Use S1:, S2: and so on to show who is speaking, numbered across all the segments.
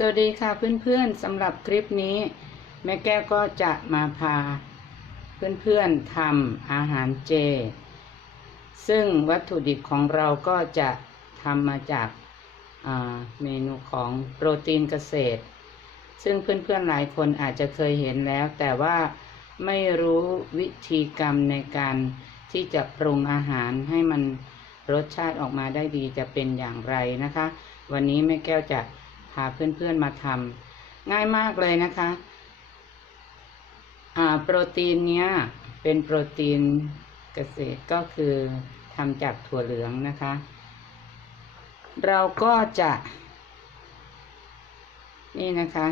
S1: สวัสดีค่ะเพื่อนๆสำหรับคลิปนี้ แม่แก้วก็จะมาพา เพื่อนๆทำอาหารเจ ซึ่งวัตถุดิบของเราก็จะทำมาจากาเมนูของโปรตีนเกษตร ซึ่งเพื่อนๆหลายคนอาจจะเคยเห็นแล้ว แต่ว่าไม่รู้วิธีกรรมในการที่จะปรุงอาหารให้มันรสชาติออกมาได้ดีจะเป็นอย่างไรนะคะ วันนี้แม่แก้วจะาเพื่อนๆมาทำง่ายมากเลยนะคะโปรตีนเนี้ยเป็นโปรตีนเกษตรก็คือทำจากถั่วเหลืองนะคะ เราก็จะ นี่นะคะ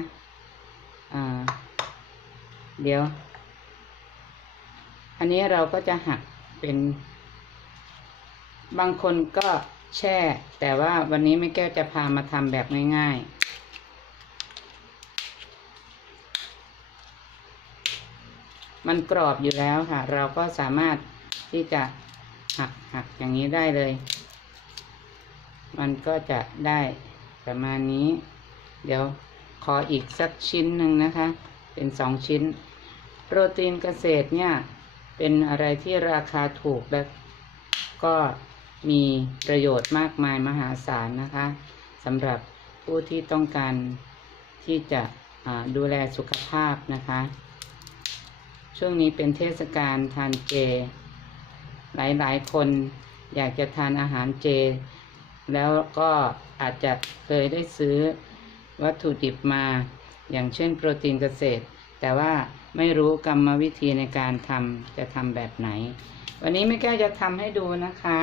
S1: เดี๋ยว อันนี้เราก็จะหักเป็น บางคนก็ แช่ แต่ว่าวันนี้ไม่แก้วจะพามาทำแบบง่ายๆ มันกรอบอยู่แล้วค่ะ เราก็สามารถที่จะหักหักอย่างนี้ได้เลย มันก็จะได้ประมาณนี้ เดี๋ยวขออีกสักชิ้นหนึ่งนะคะ เป็นสองชิ้น โปรตีนเกษตรเนี่ย เป็นอะไรที่ราคาถูกและก็ มีประโยชน์มากมายมหาศาลนะคะสำหรับผู้ที่ต้องการที่จะดูแลสุขภาพนะคะ ช่วงนี้เป็นเทศกาลทานเจ หลายๆ คนอยากจะทานอาหารเจ แล้วก็อาจจะเคยได้ซื้อวัตถุดิบมาอย่างเช่นโปรตีนเกษตร แต่ว่าไม่รู้กรรมวิธีในการทำจะทำแบบไหน วันนี้ไม่แก้จะทำให้ดูนะคะ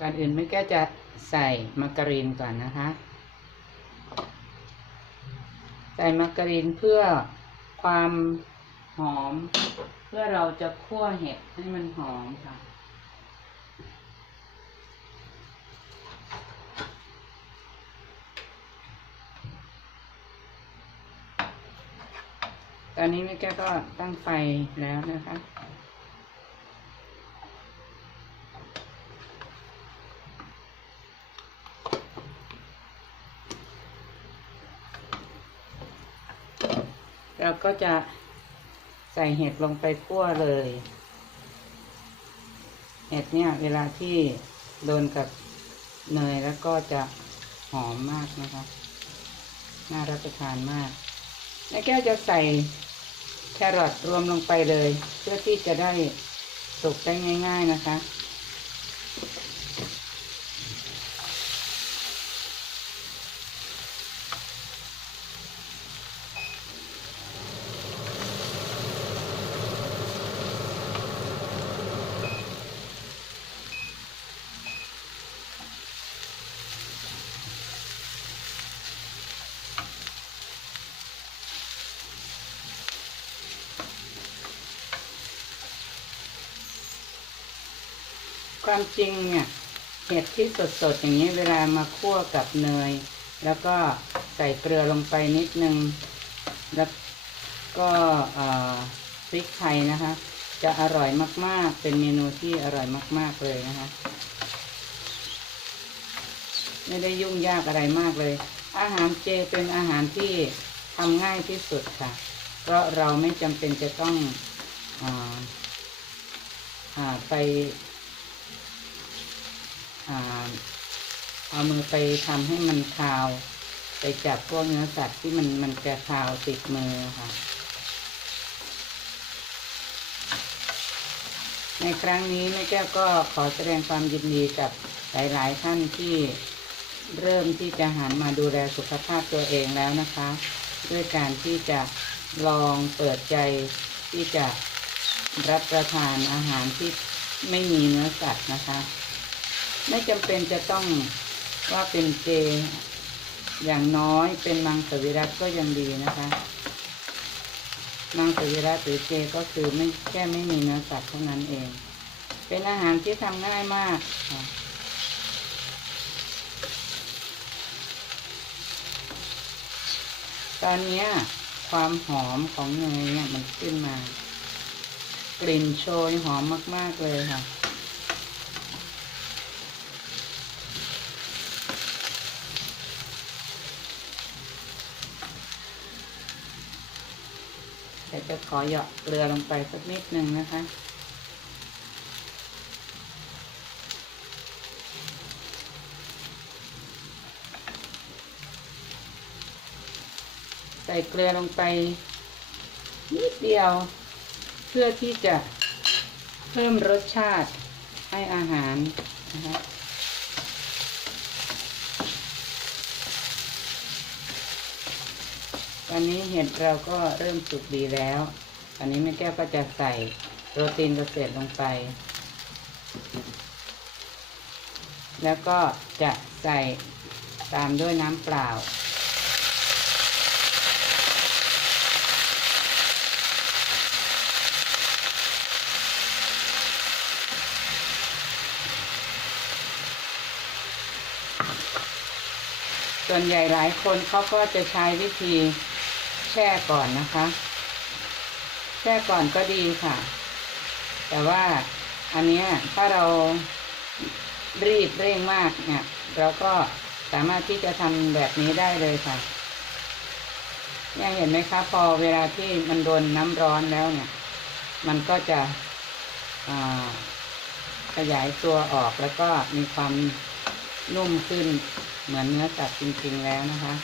S1: ก่อนอื่นไม่แก้วจะใส่มาการีนก่อนนะคะ ใส่มาการีนเพื่อความหอม เพื่อเราจะคั่วเห็ดให้มันหอมค่ะตอนนี้แม่แก้วก็ตั้งไฟแล้วนะคะ เราก็จะใส่เห็ดลงไปคั่วเลย เห็ดเนี่ยเวลาที่โดนกับเนยแล้วก็จะหอมมากนะคะ น่ารับประทานมากแม่แก้วจะใส่แครอทรวมลงไปเลย เพื่อที่จะได้สุกได้ง่าย ๆนะคะ ความจริงเนี่ยเห็ดที่สดๆอย่างนี้เวลามาคั่วกับเนย แล้วก็ใส่เกลือลงไปนิดนึง แล้วก็พริกไทยนะคะ จะอร่อยมากๆ เป็นเมนูที่อร่อยมาก ๆเลยนะคะ ไม่ได้ยุ่งยากอะไรมากเลย อาหารเจเป็นอาหารที่ทำง่ายที่สุดค่ะ เพราะเราไม่จำเป็นจะต้องอไป เอามือไปทำให้มันคาว ไปจับพวกเนื้อสัตว์ที่มันมันจะคาวติดมือค่ะ ในครั้งนี้แม่แก้วก็ขอแสดงความยินดีกับหลาย ๆ ท่านที่เริ่มที่จะหันมาดูแลสุขภาพตัวเองแล้วนะคะ ด้วยการที่จะลองเปิดใจที่จะรับประทานอาหารที่ไม่มีเนื้อสัตว์นะคะ ไม่จำเป็นจะต้องว่าเป็นเจอย่างน้อยเป็นมังสวิรัตก็ยังดีนะคะ มังสวิรัตหรือเจก็คือไม่แค่ไม่มีเนื้อสัตว์เท่านั้นเอง เป็นอาหารที่ทำง่ายมากค่ะตอนนี้ความหอมของเนยเนี่ยมันขึ้นมา กลิ่นโชยหอมมาก ๆ เลยค่ะ ขอเหยาะเกลือลงไปสักนิดหนึ่งนะคะ ใส่เกลือลงไปนิดเดียว เพื่อที่จะเพิ่มรสชาติให้อาหารนะคะ ตอนนี้เห็ดเราก็เริ่มสุกดีแล้วอันนี้แม่แก้วก็จะใส่โปรตีนเกษตรลงไป แล้วก็จะใส่ตามด้วยน้ำเปล่า ส่วนใหญ่หลายคนเขาก็จะใช้วิธี แช่ก่อนนะคะ แช่ก่อนก็ดีค่ะ แต่ว่าอันนี้ถ้าเรารีบเร่งมากเนี่ย เราก็สามารถที่จะทำแบบนี้ได้เลยค่ะเนี่ยเห็นไหมคะพอเวลาที่มันโดนน้ำร้อนแล้วเนี่ย มันก็จะขยายตัวออกแล้วก็มีความนุ่มขึ้นเหมือนเนื้อสัตว์จริงๆแล้วนะคะ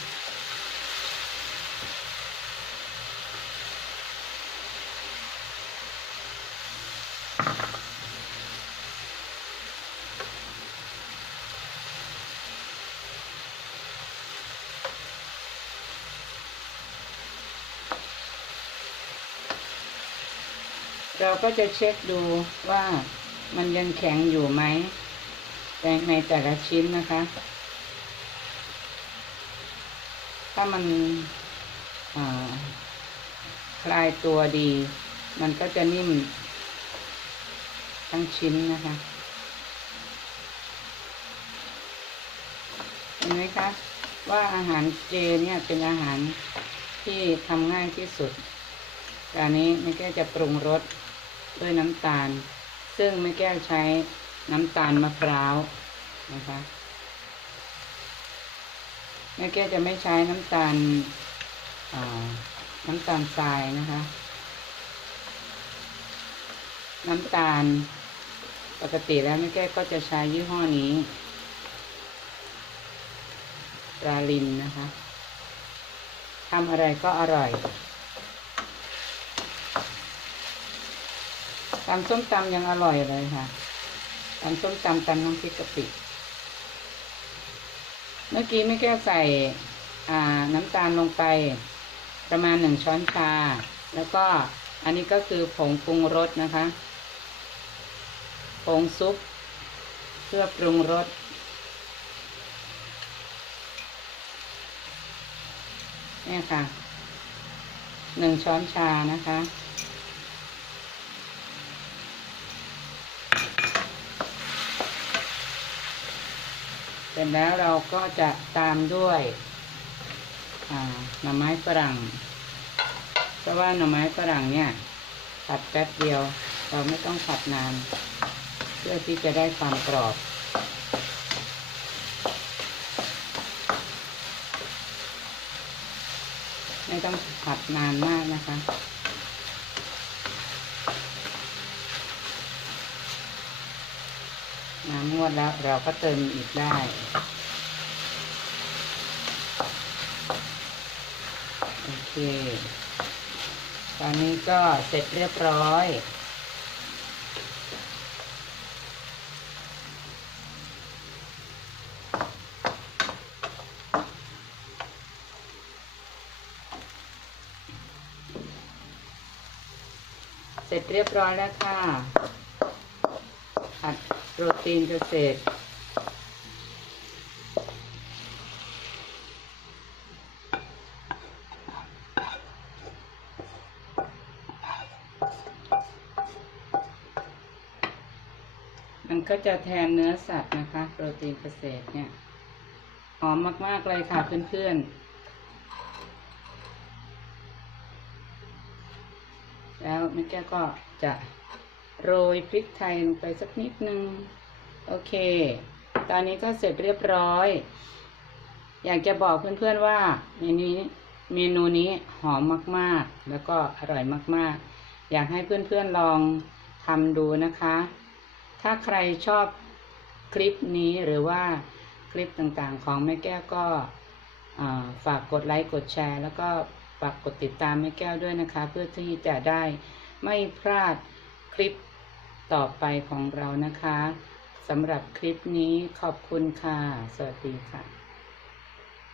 S1: เราก็จะเช็คดูว่ามันยังแข็งอยู่ไหมในในแต่ละชิ้นนะคะ ถ้ามันคลายตัวดี มันก็จะนิ่มทั้งชิ้นนะคะเห็นไหมคะว่าอาหารเจเนี่ยเป็นอาหารที่ทำง่ายที่สุดการนี้ไม่แก้วจะปรุงรส ด้วยน้ำตาล ซึ่งไม่แก้วใช้น้ำตาลมะพร้าวนะคะแม่แก้วจะไม่ใช้น้ำตาลน้ำตาลทรายนะคะ น้ำตาลปกติแล้วแม่แก้วก็จะใช้ยี่ห้อนี้ปลาลินนะคะทำอะไรก็อร่อย ตำส้มตำยังอร่อยเลยค่ะตำส้มตำตำน้ำพริกกะปิ เมื่อกี้ไม่แก้วใส่อ่าน้ำตาลลงไปประมาณหนึ่งช้อนชา แล้วก็อันนี้ก็คือผงปรุงรสนะคะ ผงซุปเพื่อปรุงรส นี่ค่ะหนึ่งช้อนชานะคะ เสร็จแล้วเราก็จะตามด้วยหน่อไม้ฝรั่ง เพราะว่าหน่อไม้ฝรั่งเนี่ยผัดแป๊บเดียว เราไม่ต้องผัดนาน เพื่อที่จะได้ความกรอบ ไม่ต้องผัดนานมากนะคะ น้ำงวดแล้วเราก็เติมอีกได้ โอเค ตอนนี้ก็เสร็จเรียบร้อย เสร็จเรียบร้อยแล้วค่ะผัด โปรตีนเกษตร มันก็จะแทนเนื้อสัตว์นะคะ โปรตีนเกษตรเนี่ย หอมมาก ๆ เลยค่ะเพื่อนๆแล้วแม่แก้วก็จะ โรยพริกไทยลงไปสักนิดนึง โอเค ตอนนี้ก็เสร็จเรียบร้อย อยากจะบอกเพื่อนๆว่าเมนูนี้เมนูนี้หอมมากๆ แล้วก็อร่อยมากๆ อยากให้เพื่อนๆลองทำดูนะคะ ถ้าใครชอบคลิปนี้หรือว่าคลิปต่างๆ ของแม่แก้วก็ฝากกดไลค์กดแชร์ แล้วก็ฝากกดติดตามแม่แก้วด้วยนะคะ เพื่อที่จะได้ไม่พลาด คลิปต่อไปของเรานะคะสำหรับคลิปนี้ขอบคุณค่ะ สวัสดีค่ะ